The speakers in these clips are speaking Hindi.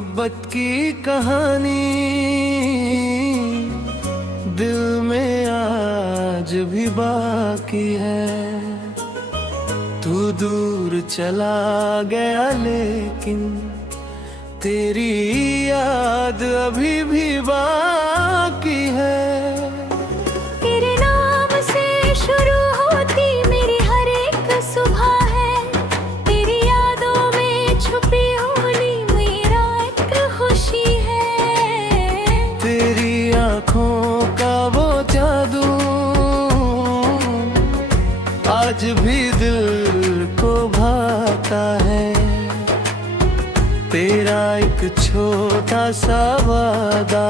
मोहब्बत की कहानी दिल में आज भी बाकी है। तू दूर चला गया लेकिन तेरी याद अभी भी बाकी है। तेरे नाम से शुरू होती मेरी हर एक सुबह है। तेरी यादों में छुपी होनी मेरा एक खुशी है। तेरी आँखों का वो जादू आज भी दिल को भाता है। तेरा एक छोटा सा वादा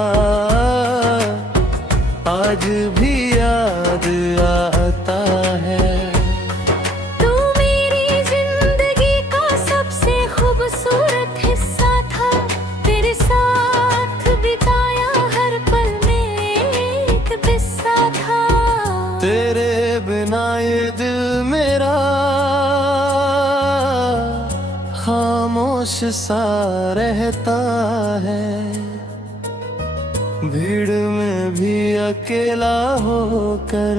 आज भी याद आता है। तू मेरी जिंदगी का सबसे खूबसूरत हिस्सा था। तेरे साथ बिताया हर पल में एक किस्सा था। तेरे बिना ये दिल मेरा खामोश सा रहता है। भीड़ में भी अकेला होकर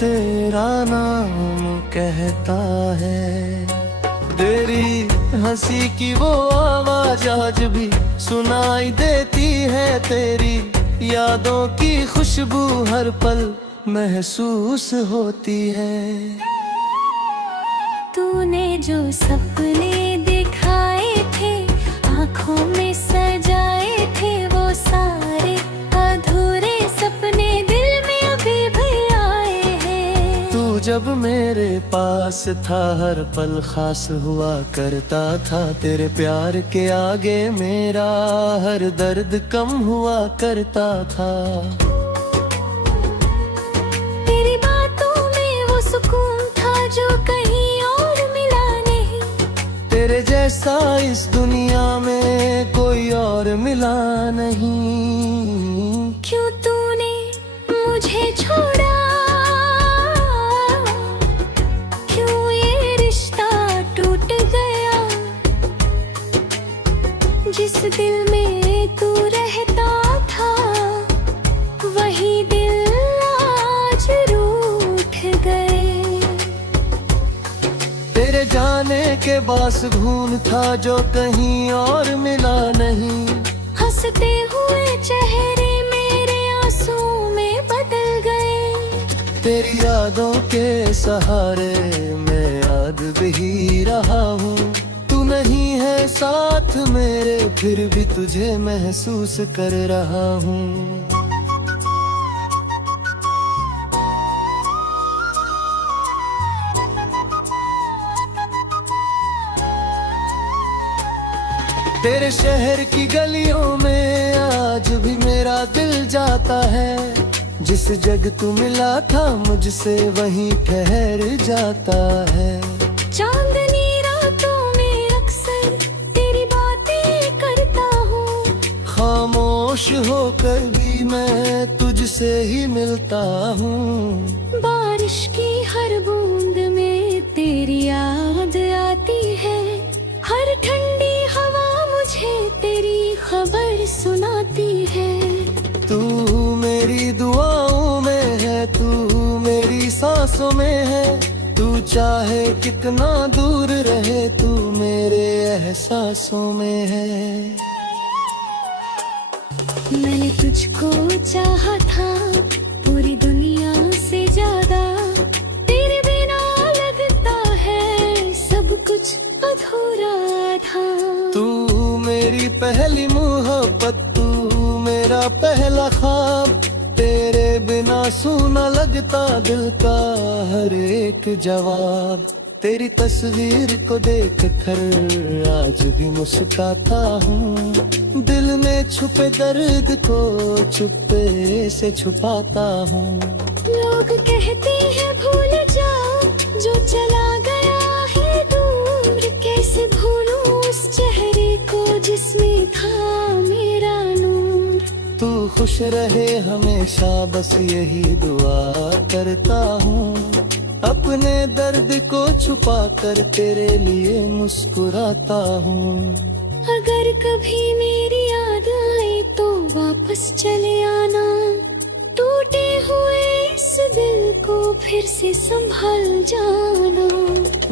तेरा नाम कहता है। तेरी हंसी की वो आवाज आज भी सुनाई देती है। तेरी यादों की खुशबू हर पल महसूस होती है। तूने जो सपने दिखाए थे आँखों में सजाए थे वो सारे अधूरे सपने दिल में अभी भी आए हैं। तू जब मेरे पास था हर पल खास हुआ करता था। तेरे प्यार के आगे मेरा हर दर्द कम हुआ करता था। तेरी बातों में वो सुकून था जो कहीं और मिला नहीं। तेरे जैसा इस दुनिया में कोई और मिला नहीं। क्यों तूने मुझे छोड़ा, क्यों ये रिश्ता टूट गया। जिस दिल में तू रहता था वही दिल आज रूठ गए। तेरे जाने के बास घूम था जो कहीं और मिला नहीं। हंसते हुए चेहरे मेरे आंसू में बदल गए। तेरी यादों के सहारे मैं याद भी रहा हूँ। तू नहीं है साथ मेरे फिर भी तुझे महसूस कर रहा हूँ। तेरे शहर की गलियों में आज भी मेरा दिल जाता है। जिस जग तू मिला था मुझसे वहीं ठहर जाता है। चांदनी रातों में अक्सर तेरी बातें करता हूँ। खामोश होकर भी मैं तुझसे ही मिलता हूँ। बारिश की हर बूंद में तेरी याद आती है। हर ठंडी हवा मुझे तेरी खबर सुनाती है। तू मेरी दुआओं में है, तू मेरी सांसों में है। तू चाहे कितना दूर रहे तू मेरे एहसासों में है। मैंने तुझको चाहा था पूरी दुनिया से ज्यादा। तेरे बिना लगता है सब कुछ अधूरा था। तू मेरी पहली मोहब्बत, तू मेरा पहला ख्वाब। तेरे बिना सूना लगता दिल का हर एक जवाब। तेरी तस्वीर को देख कर आज भी मुस्कुराता हूँ। दिल में छुपे दर्द को चुप्पे से छुपाता हूँ। लोग कहते हैं भूल जाओ जो चला गया है दूर। कैसे भूलूं उस चेहरे को जिसमें था मेरा नूर। तू खुश रहे हमेशा बस यही दुआ करता हूँ। अपने दर्द को छुपा कर तेरे लिए मुस्कुराता हूँ। अगर कभी मेरी याद आए तो वापस चले आना, टूटे हुए इस दिल को फिर से संभाल जाना।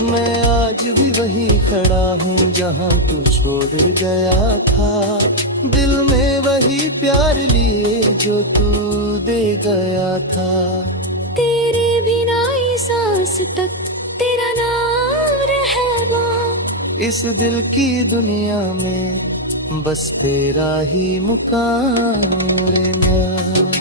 मैं आज भी वही खड़ा हूँ जहाँ तू छोड़ गया था, दिल में वही प्यार लिए जो तू दे गया था। तेरे बिना ये सांस तक तेरा नाम रहबा, इस दिल की दुनिया में बस तेरा ही मुकाम रे म्यां।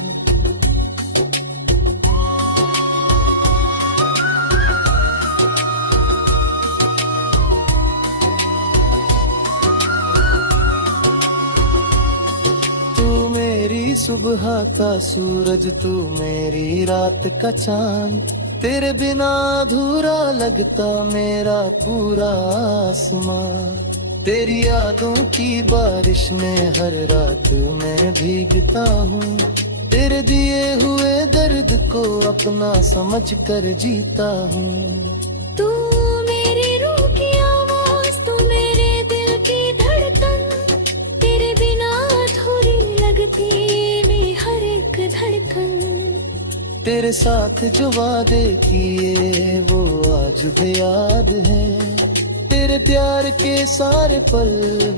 तू मेरी सुबह का सूरज, तू मेरी रात का चांद, तेरे बिना अधूरा लगता मेरा पूरा आसमां। तेरी यादों की बारिश में हर रात मैं भीगता हूँ, तेरे दिए हुए दर्द को अपना समझ कर जीता हूँ। तू मेरी रूह की आवाज, तू मेरे दिल की धड़कन, तेरे बिना अधूरी लगती मेरी हर एक धड़कन। तेरे साथ जो वादे किए वो आज भी याद है, तेरे प्यार के सारे पल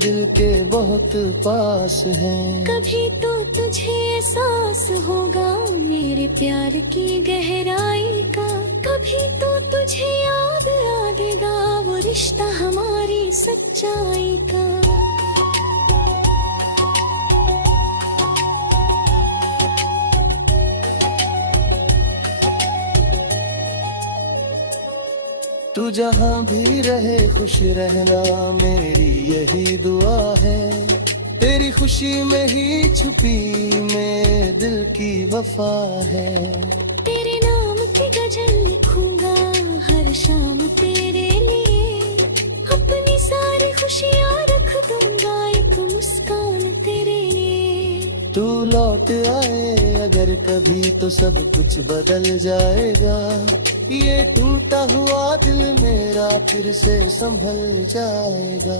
दिल के बहुत पास हैं। कभी तो तुझे एहसास होगा मेरे प्यार की गहराई का, कभी तो तुझे याद आएगा वो रिश्ता हमारी सच्चाई का। तू जहाँ भी रहे खुश रहना मेरी यही दुआ है, तेरी खुशी में ही छुपी मेरे दिल की वफा है। तेरे नाम की गजल लिखूंगा हर शाम तेरे लिए, अपनी सारी खुशियाँ रख दूंगा एक मुस्कान तेरे लिए। तू लौट आए अगर कभी तो सब कुछ बदल जाएगा, ये टूटा हुआ दिल मेरा फिर से संभल जाएगा।